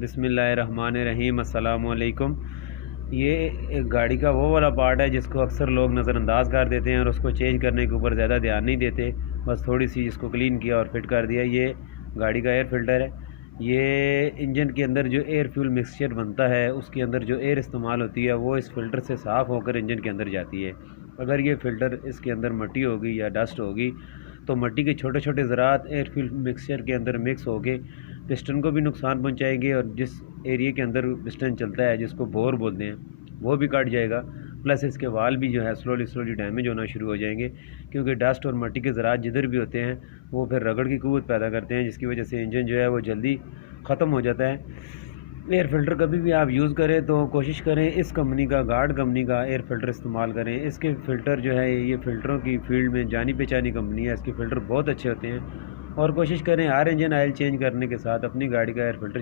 बिस्मिल्लाहिर्रहमानिर्रहीम अस्सलामुअलैकुम। ये एक गाड़ी का वो वाला पार्ट है जिसको अक्सर लोग नज़रअंदाज कर देते हैं और उसको चेंज करने के ऊपर ज़्यादा ध्यान नहीं देते। बस थोड़ी सी इसको क्लीन किया और फिट कर दिया। ये गाड़ी का एयर फ़िल्टर है। ये इंजन के अंदर जो एयर फ्यूल मिक्सचर बनता है उसके अंदर जो एयर इस्तेमाल होती है वो इस फ़िल्टर से साफ़ होकर इंजन के अंदर जाती है। अगर ये फ़िल्टर इसके अंदर मिट्टी होगी या डस्ट होगी तो मिट्टी के छोटे छोटे ज़रात एयर फ्यूल मिक्सचर के अंदर मिक्स होके पिस्टन को भी नुकसान पहुंचाएंगे और जिस एरिया के अंदर पिस्टन चलता है जिसको बोर बोलते हैं वो भी कट जाएगा। प्लस इसके वाल भी जो है स्लोली स्लोली डैमेज होना शुरू हो जाएंगे, क्योंकि डस्ट और मिट्टी के ज़रात जिधर भी होते हैं वो फिर रगड़ की क़ुव्वत पैदा करते हैं, जिसकी वजह से इंजन जो है वो जल्दी ख़त्म हो जाता है। एयर फ़िल्टर कभी भी आप यूज़ करें तो कोशिश करें इस कंपनी का, गार्ड कंपनी का एयर फ़िल्टर इस्तेमाल करें। इसके फ़िल्टर जो है ये फ़िल्टरों की फ़ील्ड में जानी पहचानी कंपनी है, इसके फ़िल्टर बहुत अच्छे होते हैं। और कोशिश करें हर इंजन ऑयल चेंज करने के साथ अपनी गाड़ी का एयर फ़िल्टर